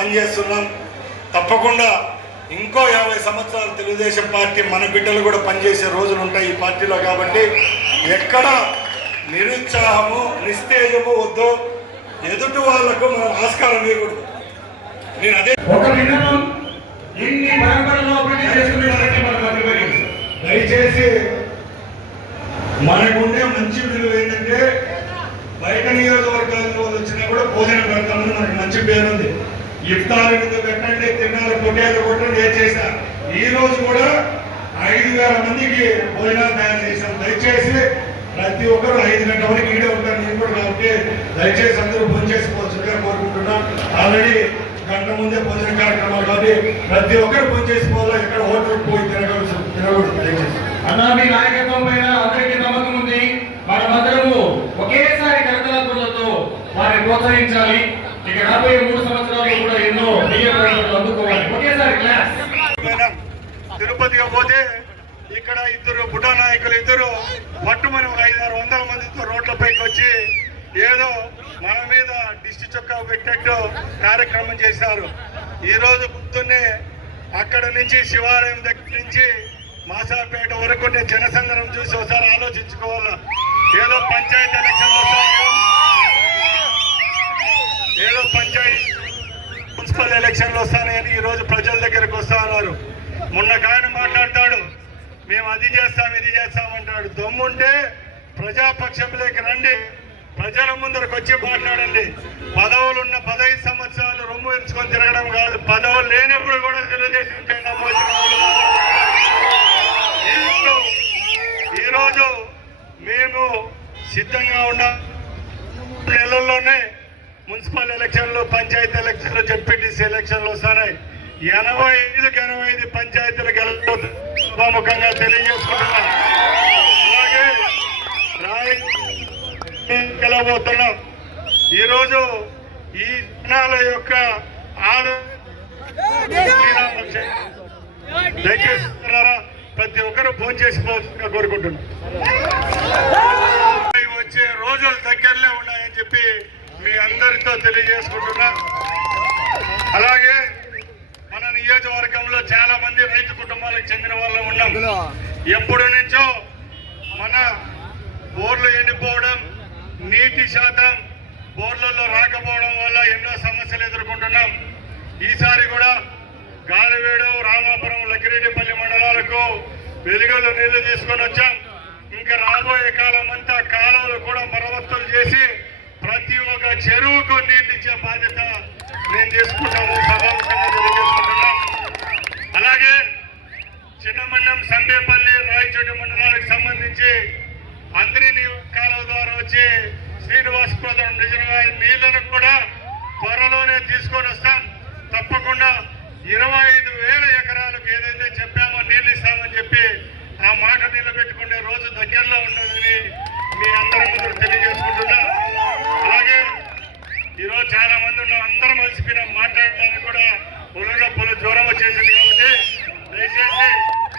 పనిచేస్తున్నాం. తప్పకుండా ఇంకో 50 సంవత్సరాలు తెలుగుదేశం పార్టీ మన బిడ్డలు కూడా పనిచేసే రోజులు ఉంటాయి ఈ పార్టీలో. కాబట్టి ఎక్కడ నిరుత్సాహము నిస్తేజము వద్దు, ఎదుటి వాళ్లకు మనం ఆస్కారం ఇవ్వకూడదు. నేను అదే ఒక మినిమం ఇన్ని పరంపరలో దయచేసి మనకుండే మంచి విలువ ఏంటంటే బయట నియోజకవర్గాల్లో వచ్చినా కూడా భోజనం పెడతామని మనకు మంచి పేరుంది. ఇఫ్తార్ పెట్టండి, తిన్నాలు పొట్టేలు కొట్టండి, ఏం చేసా. ఈ రోజు కూడా 5,000 మందికి భోజనాలు తయారు చేశాం. దయచేసి ప్రతి ఒక్కరు 5 గంటల వరకు ఈడే ఉంటారు నేను కూడా. కాబట్టి దయచేసి అందరూ భోజనం చేసుకోవాల్సిందిగా కోరుకుంటున్నాం. ఆల్రెడీ గంట ముందే భోజన కార్యక్రమాలు కాబట్టి ప్రతి ఒక్కరు భోజనం చేసుకోవాలా. ఎక్కడ హోటల్ పోయి తినకూడదు. దయచేసి అన్నా మీ నాయకత్వం పైన అందరికీ నమ్మకం ఉంది. మనమందరము ఒకేసారి కరతలాలతో వారిని ప్రోత్సహించాలి. ఇక రాబోయే 3 సంవత్సరాలు కూడా ఎన్నో నియోజకవర్గాలు అందుకోవాలి. ఒకేసారి క్లాస్. తిరుపతిగా పోతే ఇక్కడ ఇద్దరు బుడ్డా నాయకులు ఇద్దరు పట్టుమని 500-600 మందితో రోడ్లపైకి వచ్చి ఏదో మన మీద దిష్టి చొక్కా పెట్టేట్టు కార్యక్రమం చేశారు. ఈరోజు పొద్దున్నే అక్కడ నుంచి శివాలయం దగ్గర నుంచి మాసాపేట వరకు జనసంద్రం చూసి ఒకసారి ఆలోచించుకోవాలా. ఏదో పంచాయతీ ఎలక్షన్లు వస్తాయో, ఏదో పంచాయతీ మున్సిపల్ ఎలక్షన్లు వస్తాయని ఈరోజు ప్రజల దగ్గరకు వస్తా ఉన్నారు. మొన్న ఆయన మాట్లాడతాడు, మేము అది చేస్తాం ఇది చేస్తామంటాడు. దమ్ముంటే ప్రజాపక్షంలోకి రండి, ప్రజల ముందరకు వచ్చి మాట్లాడండి. పదవులున్న 15 సంవత్సరాలు రొమ్ము ఎంచుకొని తిరగడం కాదు. పదవులు లేనప్పుడు కూడా తెలుగుదేశం ఈరోజు మేము సిద్ధంగా ఉన్న నెలల్లోనే మున్సిపల్ ఎలక్షన్లు, పంచాయతీ ఎలక్షన్లు, జడ్పీటీసీ ఎలక్షన్లు వస్తున్నాయి. 85 పంచాయతీలు గెలవముఖంగా తెలియజేసుకుంటున్నాం. అలాగే గెలవబోతున్నాం. ఈరోజు ఈ జనాల యొక్క దయచేసి ప్రతి ఒక్కరూ ఫోన్ చేసుకోవాల్సిందిగా కోరుకుంటున్నాం. వచ్చే రోజులు దగ్గరలో ఉన్నాయని చెప్పి మీ అందరితో తెలియజేసుకుంటున్నా. అలాగే మన నియోజకవర్గంలో చాలా మంది రైతు కుటుంబాలకు చెందిన వాళ్ళు ఉన్నాం. ఎప్పటి నుంచో మన బోర్లు ఎండిపోవడం, నీటి శాతం బోర్లలో రాకపోవడం వల్ల ఎన్నో సమస్యలు ఎదుర్కొంటున్నాం. ఈసారి కూడా గాలివేడు, రామాపురం, లక్కిరెడ్డిపల్లి మండలాలకు వెలుగులో నీళ్లు తీసుకొని వచ్చాం. ఇంకా రాబోయే కాలం అంతా కాలువలు కూడా మరమ్మతులు చేసి ప్రతి ఒక్క చెరువుకు నీళ్లు ఇచ్చే బాధ్యత నేను తీసుకుంటాము, సభాముఖంగా తెలియజేసుకుంటున్నాం. అలాగే చిన్నమండం, సంబేపల్లి, రాయచోటి మండలాలకు సంబంధించి అందరి కాలువ ద్వారా వచ్చి శ్రీనివాసపురం రిజర్వాయర్ నీళ్లను కూడా త్వరలోనే తీసుకొని వస్తాం. తప్పకుండా 25,000 ఎకరాలకు ఏదైతే చెప్పామో నీళ్లు ఇస్తామని చెప్పి ఆ మాట నిలబెట్టుకునే రోజు దగ్గరలో ఉన్నదని మీ అందరి ముందు తెలియజేసుకుంటున్నా. అలాగే ఈరోజు చాలా మంది ఉన్నాం, అందరం కలిసిపోయినా మాట్లాడడానికి కూడా పొలంలో జ్వరం వచ్చేసింది. కాబట్టి దయచేసి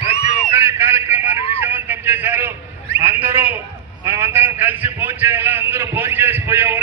ప్రతి ఒక్కరి కార్యక్రమాన్ని విజయవంతం చేశారు. అందరూ మనమందరం కలిసి ఫోన్ చేయాలా, అందరూ ఫోన్ చేసి పోయేవాళ్ళు